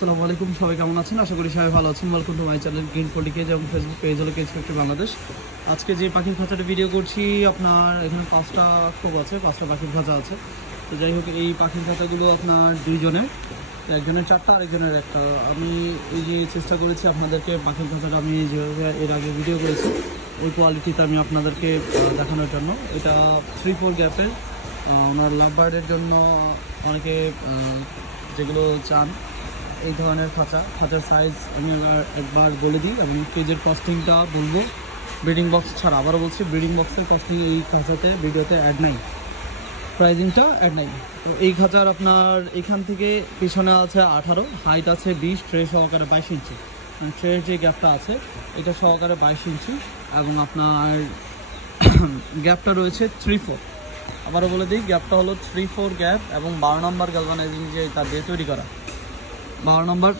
আসসালামু আলাইকুম, সবাই কেমন আছেন? আশা করি সবাই ভালো আছেন। Welcome to my channel green ফোল্ডি কেজ এবং ফেসবুক পেজ হলো কেজ ফ্যাক্টরি বাংলাদেশ। আজকে যে পাখির খাঁচাটা ভিডিও করছি, আপনার এখানে 5টা খোপ আছে, 5টা পাখির খাঁচা আছে। তো যাই হোক, এই পাখির খাঁচাগুলো আপনার দুইজনের, একজনের 4টা আরেকজনের 1টা। আমি এই যে চেষ্টা করেছি আপনাদেরকে পাখির খাঁচাটা আমি যেভাবে এর আগে ভিডিও করেছি ওই কোয়ালিটিতে আমি আপনাদেরকে দেখানোর জন্য। এটা 3-4 গ্যাপের ওনার লাভ বার্ডের জন্য অনেকে যেগুলো চান এই ধরনের খাঁচার সাইজ আমি একবার বলে দিই এবং কেজের কস্টিংটা বলবো। ব্রিডিং বক্স ছাড়া, আবারও বলছি, ব্রিডিং বক্সের কস্টিং এই খাঁচাতে ভিডিওতে অ্যাড নেই, প্রাইজিংটা অ্যাড নেই। তো এই খাঁচার আপনার এখান থেকে পিছনে আছে 18, হাইট আছে 20, ট্রে সহকারে 22 ইঞ্চি, মানে ট্রের যে গ্যাপটা আছে এটা সহকারে 22 ইঞ্চি এবং আপনার গ্যাপটা রয়েছে 3-4। আবারও বলে দিই, গ্যাপটা হলো 3-4 গ্যাপ এবং 12 নম্বর গ্যালভানাইজিং যে তার দিয়ে তৈরি করা, 12 নম্বর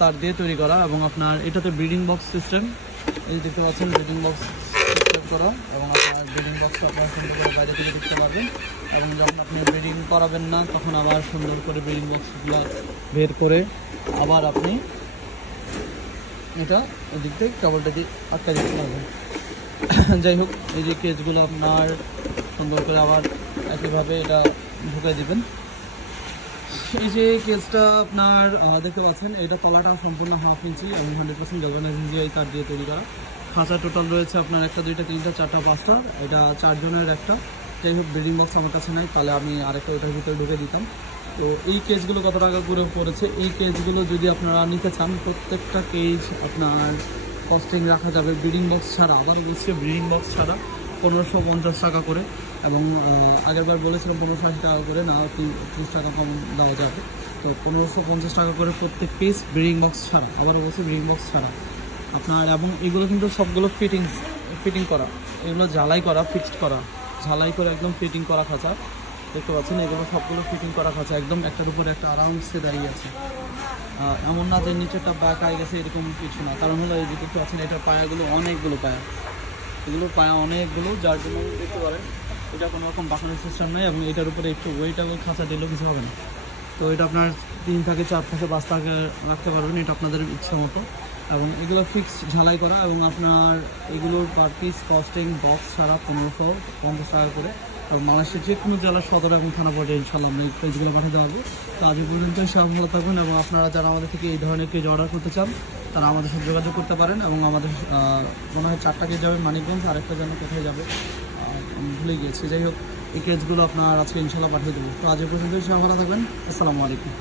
তার দিয়ে তৈরি করা। এবং আপনার এটাতে ব্রিডিং বক্স সিস্টেম, এই দেখতে পাচ্ছেন ব্রিডিং বক্স সিস্টেম করা এবং আপনার ব্রিডিং বক্সটা আপনার সুন্দর করে বাইরে থেকে দেখতে পারবেন। এবং যখন আপনি ব্রিডিং করাবেন না তখন আবার সুন্দর করে ব্রিডিং বক্সগুলো বের করে আবার আপনি এটা এদিক থেকে কেবলটা দিয়ে আটকা দিতে পারবেন। যাই হোক, এই যে কেজগুলো আপনার সুন্দর করে আবার একইভাবে এটা ঢুকাই দিবেন। এই যে কেজটা আপনার দেখতে পাচ্ছেন, এটা তলাটা সম্পূর্ণ 1/2 ইঞ্চি এবং 100% গ্যালভানাইজিং যে তার দিয়ে তৈরি করা। খাঁচা টোটাল রয়েছে আপনার 1টা 2টা 3টা 4টা 5টা, এটা 4 জনের একটা। যাই হোক, ব্রিডিং বক্স আমার কাছে নাই, তাহলে আমি আরেকটা ওটার ভিতরে ঢুকে দিতাম। তো এই কেজগুলো কত টাকা করে পড়েছে, এই কেজগুলো যদি আপনারা নিতে চান প্রত্যেকটা কেজ আপনার কস্টিং রাখা যাবে ব্রিডিং বক্স ছাড়া। আবার বলছি, ব্রিডিং বক্স ছাড়া 1550 টাকা করে। এবং আগেরবার বলেছিলাম 1580 টাকা করে, না 30 টাকা কম দেওয়া যাবে। তো 1550 টাকা করে প্রত্যেক পিস ব্রিডিং বক্স ছাড়া। আবার অবশ্যই ব্রিডিং বক্স ছাড়া আপনার। এবং এগুলো কিন্তু সবগুলো ফিটিং করা, এগুলো ঝালাই করা, ফিক্সড করা, ঝালাই করে একদম ফিটিং করা খাঁচা। দেখতে পাচ্ছেন এগুলো সবগুলো ফিটিং করা খাঁচা, একদম একটার উপরে একটা আরামসে দাঁড়িয়ে আছে। এমন না যে নিচেরটা ব্যাক আই গেছে, এরকম কিছু না। কারণ হলো এই যে দেখতে পাচ্ছেন এটার পায়াগুলো অনেকগুলো পায়া, এগুলো পায়া অনেকগুলো, যার জন্য দেখতে পারেন এটা কোনো রকম বাঁকানোর সিস্টেম নেই। এবং এটার উপরে একটু ওয়েটেবল খাঁচা দিলেও কিছু হবে না। তো এটা আপনার 3 থেকে 4 থেকে 5 টাকা রাখতে পারবেন, এটা আপনাদের ইচ্ছা মতো। এবং এগুলো ফিক্সড ঝালাই করা এবং আপনার এগুলোর পার পিস কস্টিং বক্স ছাড়া 1550 টাকা করে। আর মালয়েশিয়ার যে কোনো জেলার সদর এবং থানা পর্যায়ে ইনশাল্লাহ আমরা এই পেজগুলো পাঠাতে পারবো। তো আজ পর্যন্ত সব ভালো থাকবেন। এবং আপনারা যারা আমাদের থেকে এই ধরনের কেজ অর্ডার করতে চান তারা আমাদের সাথে যোগাযোগ করতে পারেন। এবং আমাদের মনে হয় 4টা কেজ যাবে মানিকগঞ্জ, আরেকটা যেন কোথায় যাবে আমি ভুলে গিয়েছি। যাই হোক, এই কেজগুলো আপনার আজকে ইনশাল্লাহ পাঠিয়ে দেবো। তো আজ পর্যন্ত সব ভালো থাকবেন। আসসালামু আলাইকুম।